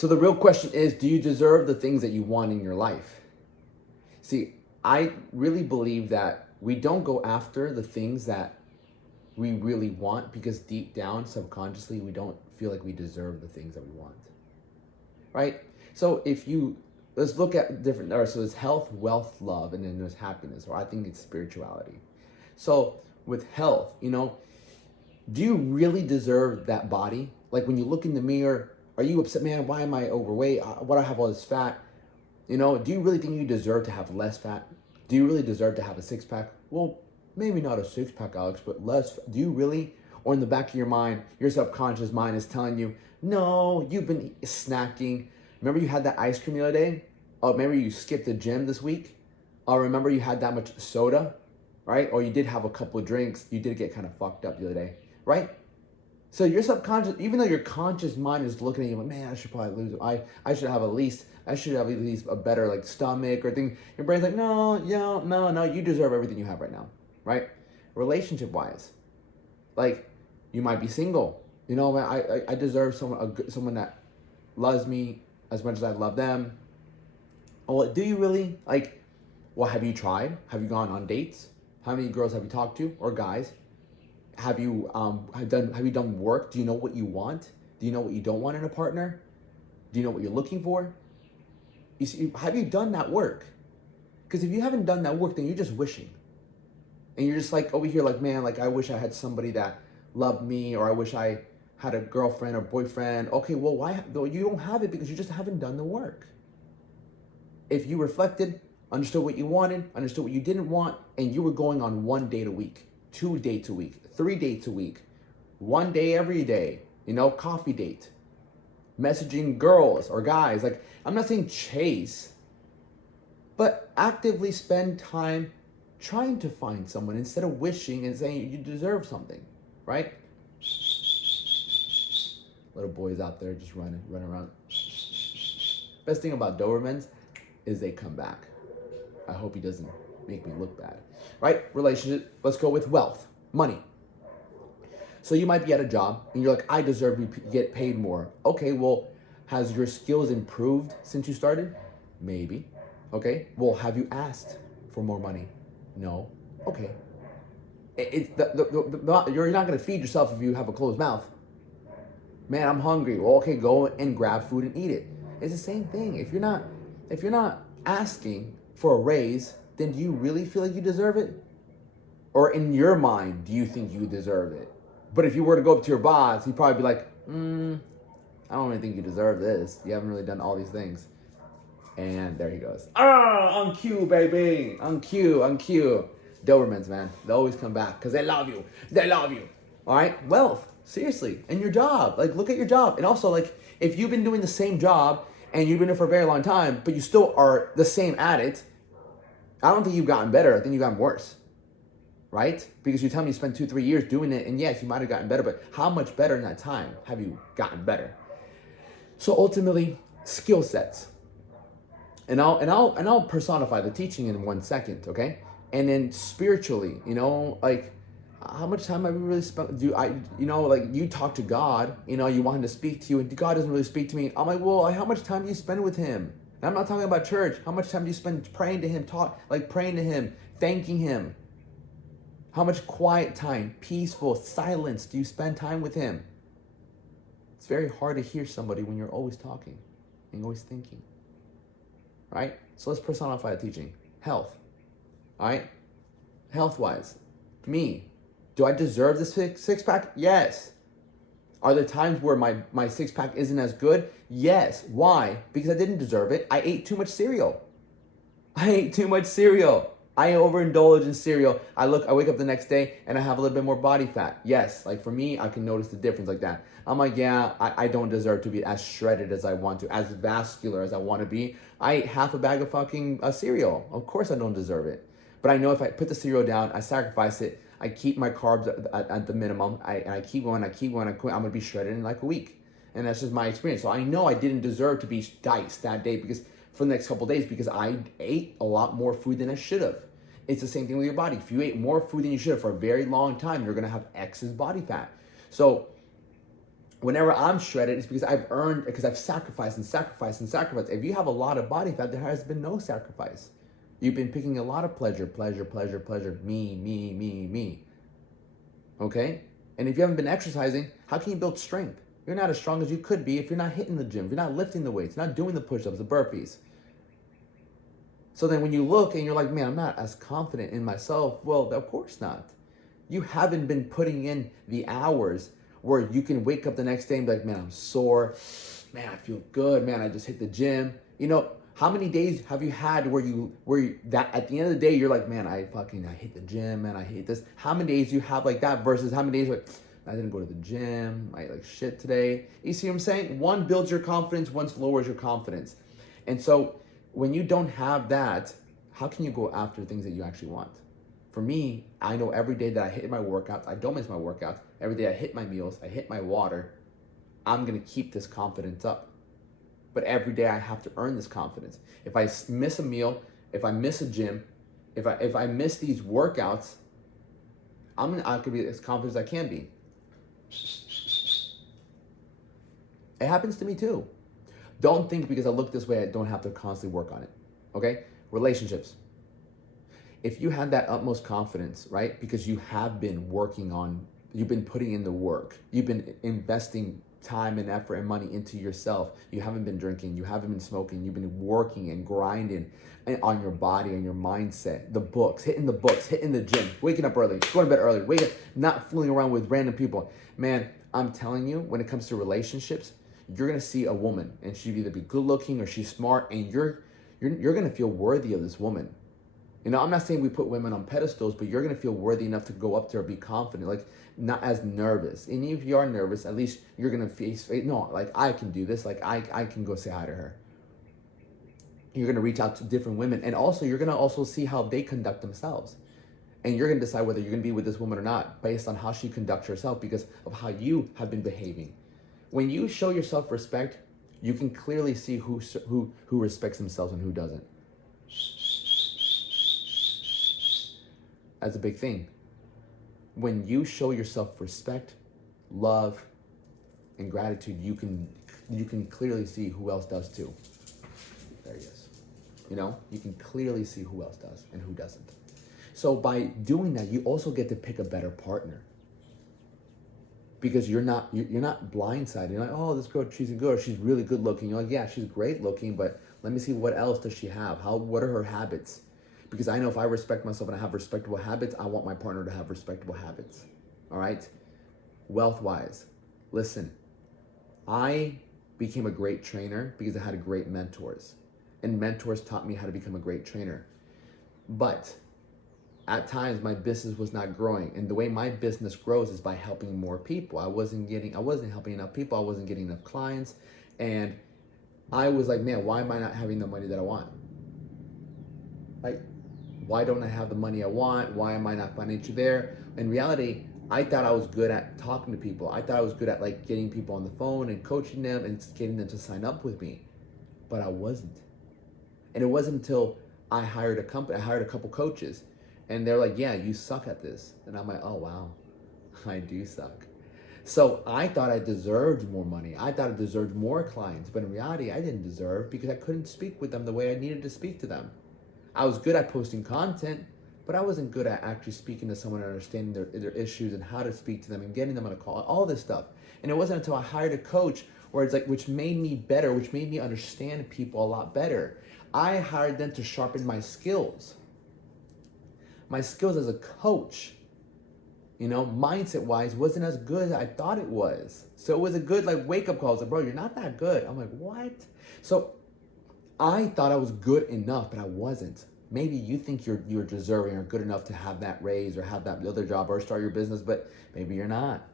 So the real question is, do you deserve the things that you want in your life? See, I really believe that we don't go after the things that we really want because deep down, subconsciously, we don't feel like we deserve the things that we want, right? So let's look at different, so there's health, wealth, love, and then there's happiness, or I think it's spirituality. So with health, do you really deserve that body? Like when you look in the mirror, are you upset, man, why am I overweight? Why do I have all this fat? Do you really think you deserve to have less fat? Do you really deserve to have a six pack? Well, maybe not a six pack, Alex, but less. Do you really? Or in the back of your mind, your subconscious mind is telling you, no, you've been snacking. Remember you had that ice cream the other day? Oh, remember you skipped the gym this week? Oh, remember you had that much soda, right? Or you did have a couple of drinks. You did get kind of fucked up the other day, right? So your subconscious, even though your conscious mind is looking at you like, man, I should probably lose it. I should have at least a better like stomach or thing. Your brain's like, no, you deserve everything you have right now, right? Relationship wise, like you might be single. Man, I deserve someone that loves me as much as I love them. Oh, do you really? Like, well, have you tried? Have you gone on dates? How many girls have you talked to, or guys? Have you done work? Do you know what you want? Do you know what you don't want in a partner? Do you know what you're looking for? You see, have you done that work? Because if you haven't done that work, then you're just wishing. And you're just like over here like, man, like I wish I had somebody that loved me, or I wish I had a girlfriend or boyfriend. Okay, well, why? Though you don't have it because you just haven't done the work. If you reflected, understood what you wanted, understood what you didn't want, and you were going on 1 date a week, 2 dates a week, 3 dates a week, 1 day every day, coffee date, messaging girls or guys. Like, I'm not saying chase, but actively spend time trying to find someone instead of wishing and saying you deserve something, right? Little boys out there just running around. Best thing about Dobermans is they come back. I hope he doesn't make me look bad, right? Relationship, let's go with wealth, money. So you might be at a job and you're like, I deserve to get paid more. Okay, well, has your skills improved since you started? Maybe. Okay, well, have you asked for more money? No. Okay. You're not going to feed yourself if you have a closed mouth. Man, I'm hungry. Well, okay, go and grab food and eat it. It's the same thing. If you're not asking for a raise, then do you really feel like you deserve it? Or in your mind, do you think you deserve it? But if you were to go up to your boss, he'd probably be like, I don't really think you deserve this. You haven't really done all these things. And there he goes. On cue, baby. On cue. Dobermans, man. They always come back because they love you. All right? Wealth. Seriously. And your job. Like, look at your job. And also, like, if you've been doing the same job and you've been there for a very long time, but you still are the same at it, I don't think you've gotten better. I think you've gotten worse. Right? Because you tell me you spent 2-3 years doing it, and yes, you might have gotten better, but how much better in that time have you gotten better? So ultimately, skill sets. And I'll personify the teaching in 1 second, okay? And then spiritually, like how much time have you really spent? You talk to God, you want him to speak to you, and God doesn't really speak to me. I'm like, well, how much time do you spend with him? And I'm not talking about church. How much time do you spend praying to him, praying to him, thanking him? How much quiet time, peaceful silence do you spend time with him? It's very hard to hear somebody when you're always talking and always thinking, right? So let's personify the teaching. Health, all right? Health-wise, me, do I deserve this six-pack? Yes. Are there times where my six-pack isn't as good? Yes. Why? Because I didn't deserve it. I ate too much cereal. I overindulge in cereal. I wake up the next day and I have a little bit more body fat. Yes, like for me, I can notice the difference like that. I'm like, yeah, I don't deserve to be as shredded as I want to, as vascular as I want to be. I ate half a bag of fucking cereal. Of course I don't deserve it. But I know if I put the cereal down, I sacrifice it, I keep my carbs at the minimum, I keep going, I'm going to be shredded in like a week. And that's just my experience. So I know I didn't deserve to be diced that day because for the next couple of days because I ate a lot more food than I should have. It's the same thing with your body. If you ate more food than you should have for a very long time, you're going to have excess body fat. So Whenever I'm shredded, it's because I've earned, because I've sacrificed and sacrificed and sacrificed. If you have a lot of body fat, there has been no sacrifice. You've been picking a lot of pleasure, pleasure, pleasure, pleasure, me, me, me, me. Okay? And if you haven't been exercising, how can you build strength? You're not as strong as you could be if you're not hitting the gym, if you're not lifting the weights, you're not doing the push-ups, the burpees. So then when you look and you're like, man, I'm not as confident in myself. Well, of course not. You haven't been putting in the hours where you can wake up the next day and be like, man, I'm sore. Man, I feel good. Man, I just hit the gym. You know, how many days have you had where you that at the end of the day, you're like, man, I hit the gym, man, I hate this. How many days you have like that versus how many days like, I didn't go to the gym, I like shit today. You see what I'm saying? One builds your confidence, one lowers your confidence. And so when you don't have that, how can you go after things that you actually want? For me, I know every day that I hit my workouts, I don't miss my workouts. Every day I hit my meals, I hit my water, I'm gonna keep this confidence up. But every day I have to earn this confidence. If I miss a meal, if I miss a gym, if I miss these workouts, I could be as confident as I can be. It happens to me too. Don't think because I look this way, I don't have to constantly work on it. Okay? Relationships. If you had that utmost confidence, right? Because you have been working on, you've been putting in the work, you've been investing time and effort and money into yourself. You haven't been drinking, you haven't been smoking, you've been working and grinding on your body and your mindset, the books, hitting the gym, waking up early, going to bed early, waking up, not fooling around with random people. Man, I'm telling you, when it comes to relationships, you're gonna see a woman and she'd either be good looking or she's smart, and you're gonna feel worthy of this woman. You know, I'm not saying we put women on pedestals, but you're gonna feel worthy enough to go up to her, be confident, like not as nervous. And if you are nervous, at least you're gonna face, no, like I can do this, like I can go say hi to her. You're gonna reach out to different women, and also you're gonna also see how they conduct themselves. And you're gonna decide whether you're gonna be with this woman or not based on how she conducts herself because of how you have been behaving. When you show yourself respect, you can clearly see who respects themselves and who doesn't. That's a big thing. When you show yourself respect, love, and gratitude, you can clearly see who else does too. There he is. You know, you can clearly see who else does and who doesn't. So by doing that, you also get to pick a better partner. Because you're not blindsided. You're like, oh, this girl, she's a girl, she's really good looking. You're like, yeah, she's great looking, but let me see, what else does she have? What are her habits? Because I know if I respect myself and I have respectable habits, I want my partner to have respectable habits. All right? Wealth-wise, listen, I became a great trainer because I had great mentors. And mentors taught me how to become a great trainer. But at times my business was not growing. And the way my business grows is by helping more people. I wasn't helping enough people. I wasn't getting enough clients. And I was like, man, why am I not having the money that I want? Like, why don't I have the money I want? Why am I not financially there? In reality, I thought I was good at talking to people. I thought I was good at like getting people on the phone and coaching them and getting them to sign up with me. But I wasn't. And it wasn't until I hired a couple coaches. And they're like, yeah, you suck at this. And I'm like, oh, wow, I do suck. So I thought I deserved more money. I thought I deserved more clients. But in reality, I didn't deserve because I couldn't speak with them the way I needed to speak to them. I was good at posting content, but I wasn't good at actually speaking to someone and understanding their issues and how to speak to them and getting them on a call, all this stuff. And it wasn't until I hired a coach where it's like, which made me better, which made me understand people a lot better. I hired them to sharpen my skills. My skills as a coach, you know, mindset-wise, wasn't as good as I thought it was. So it was a good like wake-up call. I was like, bro, you're not that good. I'm like, what? So I thought I was good enough, but I wasn't. Maybe you think you're deserving or good enough to have that raise or have that other job or start your business, but maybe you're not.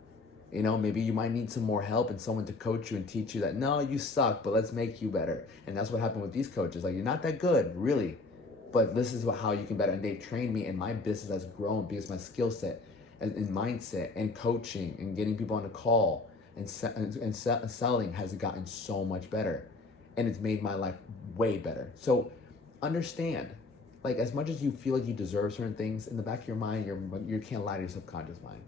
You know, maybe you might need some more help and someone to coach you and teach you that, no, you suck, but let's make you better. And that's what happened with these coaches. Like, you're not that good, really. But this is how you can better. And they trained me, and my business has grown because my skill set and mindset and coaching and getting people on the call and selling has gotten so much better. And it's made my life way better. So understand, like, as much as you feel like you deserve certain things, in the back of your mind, you can't lie to your subconscious mind.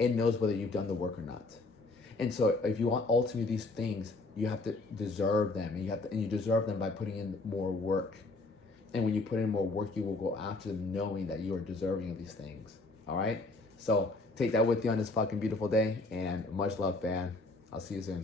It knows whether you've done the work or not. And so if you want ultimately these things, you have to deserve them, and you deserve them by putting in more work. And when you put in more work, you will go after them knowing that you are deserving of these things. All right? So take that with you on this fucking beautiful day, and much love, fam. I'll see you soon.